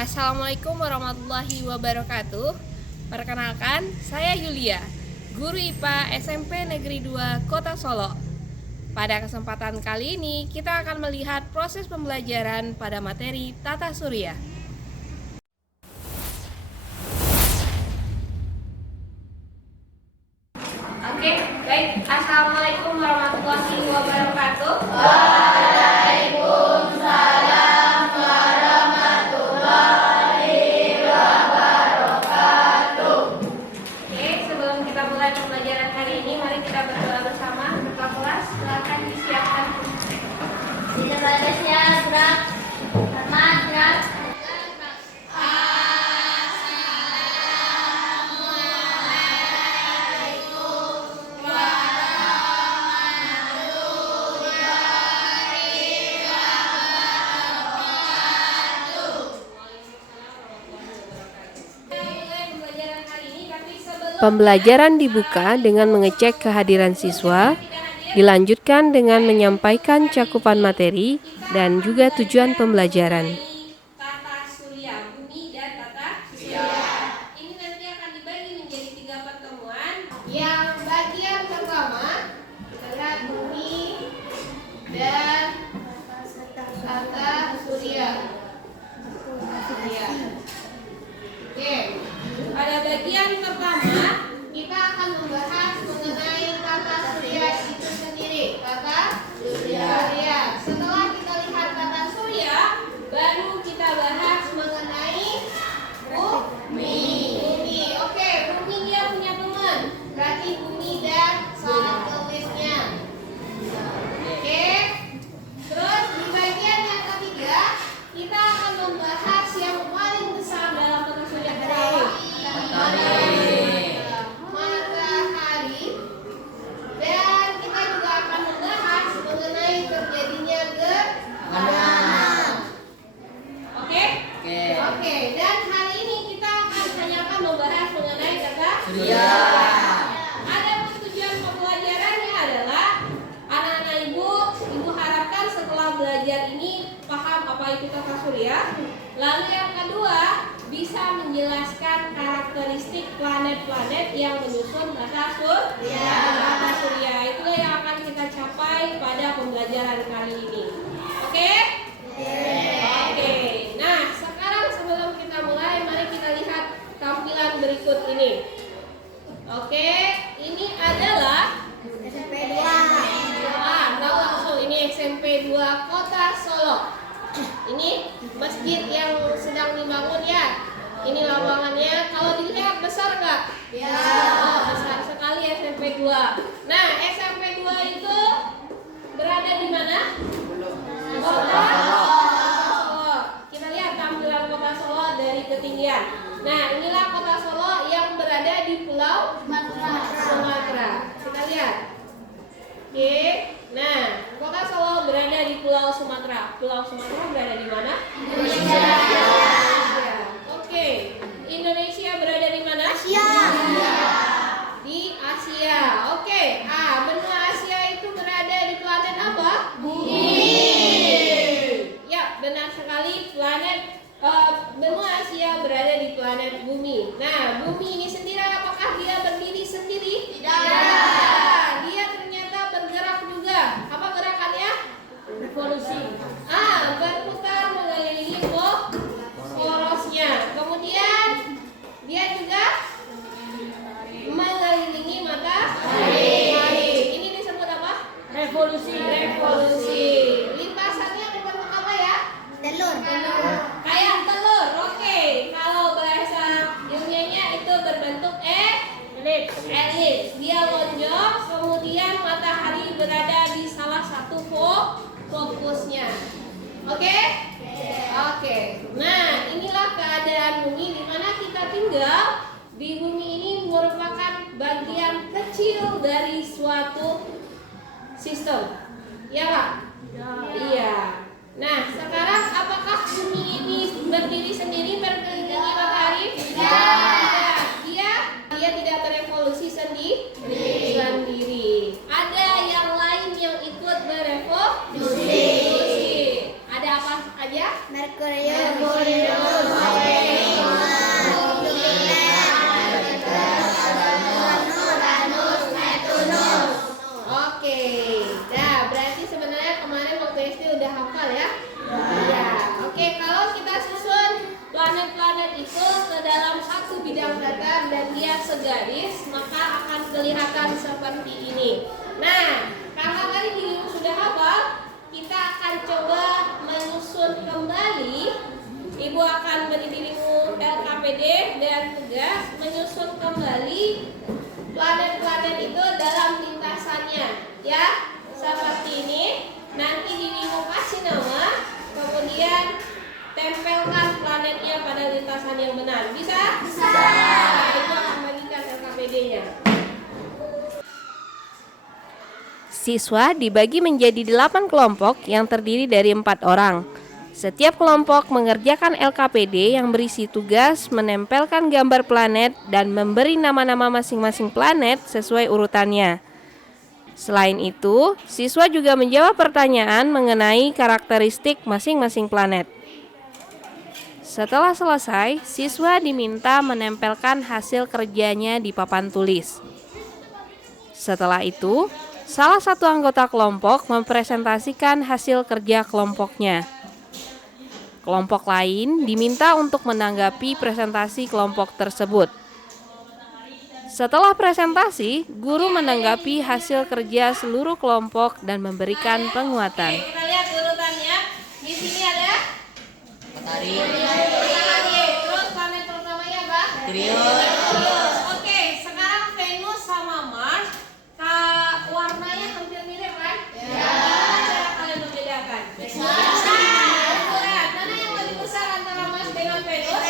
Assalamualaikum warahmatullahi wabarakatuh. Perkenalkan, saya Yulia, guru IPA SMP Negeri 2 Kota Solo. Pada kesempatan kali ini, kita akan melihat proses pembelajaran pada materi tata surya. Oke, baik. Assalamualaikum warahmatullahi wabarakatuh. Waalaikumsalam warahmatullahi wabarakatuh. Oke, sebelum kita mulai pembelajaran hari ini, mari kita berdoa bersama. Ketua kelas, silakan disiapkan. Tidak batasnya gerak, teman gerak. Pembelajaran dibuka dengan mengecek kehadiran siswa, dilanjutkan dengan menyampaikan cakupan materi dan juga tujuan pembelajaran. Tata surya, bumi dan tata surya. Ini nanti akan dibagi menjadi 3 pertemuan. Yang bagian pertama kita lihat bumi dan tata surya. Oke, pada bagian pertama kita akan membahas mengenai tata surya itu sendiri. Tata surya. Setelah kita lihat tata surya, baru kita bahas mengenai bumi. Oke, bumi dia punya teman. Berarti bumi dan salah tulisnya. Oke. Terus di bagian yang ketiga kita akan membahas yang paling besar dalam tata surya adalah matahari, dan kita juga akan membahas mengenai terjadinya gerhana. Oke? Oke. Dan hari ini kita hanya akan membahas mengenai tata surya. Ada tujuan pembelajarannya adalah anak-anak ibu harapkan setelah belajar ini paham apa itu tata surya. Lalu yang kedua, bisa menjelaskan karakteristik planet-planet yang menyusun tata surya. Itulah yang akan kita capai pada pembelajaran kali ini. Oke? Oke. Nah, sekarang sebelum kita mulai, mari kita lihat tampilan berikut ini. Oke, ini adalah SMP 2. tahu langsung ini SMP 2 Kota Solo. Ini masjid yang sedang dibangun ya. Ini lapangannya. Kalau dilihat besar nggak? Ya. Besar sekali SMP 2. Nah, SMP 2 itu berada di mana? Kota Solo. Kita lihat tampilan Kota Solo dari ketinggian. Nah, inilah Kota Solo yang berada di Pulau Sumatera. Kita lihat. Oke. Nah, Kota Solo berada di Pulau Sumatera. Pulau Sumatera berada di mana? Indonesia. Oke. Indonesia berada di mana? Asia. Di Asia. Oke. Benua Asia itu berada di planet apa? Bumi. Ya, benar sekali. Benua Asia berada di planet Bumi. Nah, Bumi ini sendiri apakah dia berdiri sendiri? Tidak. Dia ternyata bergerak juga. Apa gerakannya? Revolusi. Berputar mengelilingi porosnya. Kemudian dia juga mengelilingi matahari. Ini disebut apa? Revolusi. Lintasannya berbentuk apa ya? Telur. Kayak telur. Oke. Kalau bahasa ilmiahnya itu berbentuk elips. Dia lonjong, kemudian matahari berada di salah satu fokusnya. Oke? Oke. Nah, inilah keadaan bumi di mana kita tinggal. Di bumi ini merupakan bagian kecil dari suatu sistem. Iya Kak? Iya. Nah, sekarang apakah bumi ini berdiri sendiri berkelilingi matahari? Tidak. Dia tidak berevolusi sendiri. Ada yang lain yang ikut berevolusi. Ada apa aja? Merkurius. kelihatan seperti ini. Nah, karena tadi sudah hafal, kita akan coba menyusun kembali. Ibu akan beri dirimu LKPD dan tugas menyusun kembali planet-planet itu dalam lintasannya, ya, seperti ini. Nanti dirimu kasih nama, kemudian tempelkan planetnya pada lintasan yang benar. Bisa? Bisa. Nah, ibu akan bagikan LKPD-nya. Siswa dibagi menjadi 8 kelompok yang terdiri dari 4 orang. Setiap kelompok mengerjakan LKPD yang berisi tugas menempelkan gambar planet dan memberi nama-nama masing-masing planet sesuai urutannya. Selain itu, siswa juga menjawab pertanyaan mengenai karakteristik masing-masing planet. Setelah selesai, siswa diminta menempelkan hasil kerjanya di papan tulis. Setelah itu, salah satu anggota kelompok mempresentasikan hasil kerja kelompoknya. Kelompok lain diminta untuk menanggapi presentasi kelompok tersebut. Setelah presentasi, guru menanggapi hasil kerja seluruh kelompok dan memberikan penguatan. Kita lihat urutannya. Di sini ada Matahari. Terus planet pertamanya apa? Sirius. Oke, sekarang Venus sama Mars, warnanya hampir mirip kan? Ya. Gimana cara kalian membedakan? Mana yang lebih besar antara Mars dengan Venus?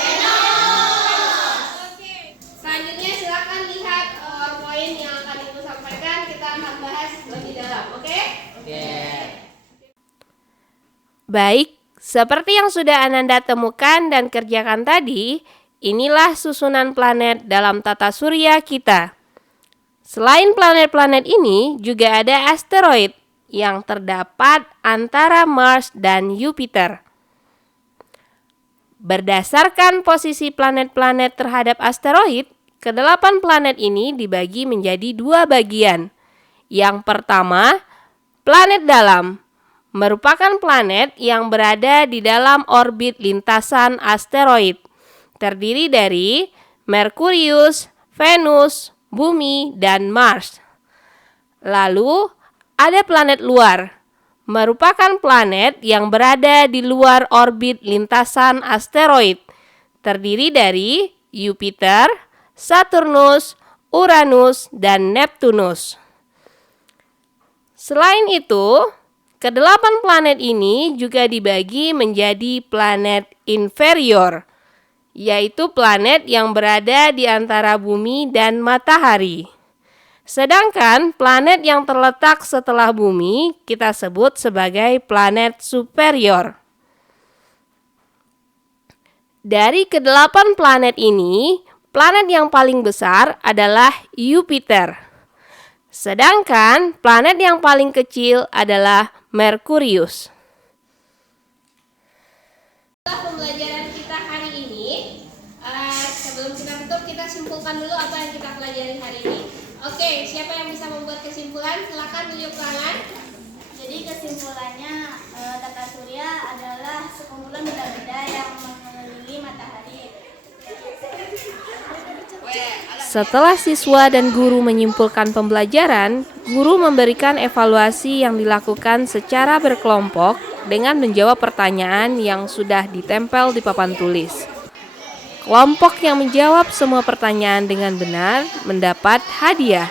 Oke. Selanjutnya silakan lihat poin yang akan ibu sampaikan. Kita akan bahas lebih dalam. Oke? Baik, seperti yang sudah Ananda temukan dan kerjakan tadi, inilah susunan planet dalam tata surya kita. Selain planet-planet ini, juga ada asteroid yang terdapat antara Mars dan Jupiter. Berdasarkan posisi planet-planet terhadap asteroid, ke-8 planet ini dibagi menjadi 2 bagian. Yang pertama, planet dalam, merupakan planet yang berada di dalam orbit lintasan asteroid, terdiri dari Merkurius, Venus, Bumi, dan Mars. Lalu, ada planet luar, merupakan planet yang berada di luar orbit lintasan asteroid, terdiri dari Jupiter, Saturnus, Uranus, dan Neptunus. Selain itu, ke-8 planet ini juga dibagi menjadi planet inferior, yaitu planet yang berada di antara Bumi dan Matahari. Sedangkan planet yang terletak setelah Bumi kita sebut sebagai planet superior. Dari ke-8 planet ini, planet yang paling besar adalah Jupiter. Sedangkan planet yang paling kecil adalah Merkurius. Setelah pembelajaran kita hari ini, sebelum kita tutup, kita simpulkan dulu apa yang kita pelajari hari ini. Oke, siapa yang bisa membuat kesimpulan? Silakan tunjuk tangan. Jadi kesimpulannya tata surya adalah sekumpulan benda-benda yang mengelilingi matahari. Setelah siswa dan guru menyimpulkan pembelajaran, guru memberikan evaluasi yang dilakukan secara berkelompok dengan menjawab pertanyaan yang sudah ditempel di papan tulis. Kelompok yang menjawab semua pertanyaan dengan benar mendapat hadiah.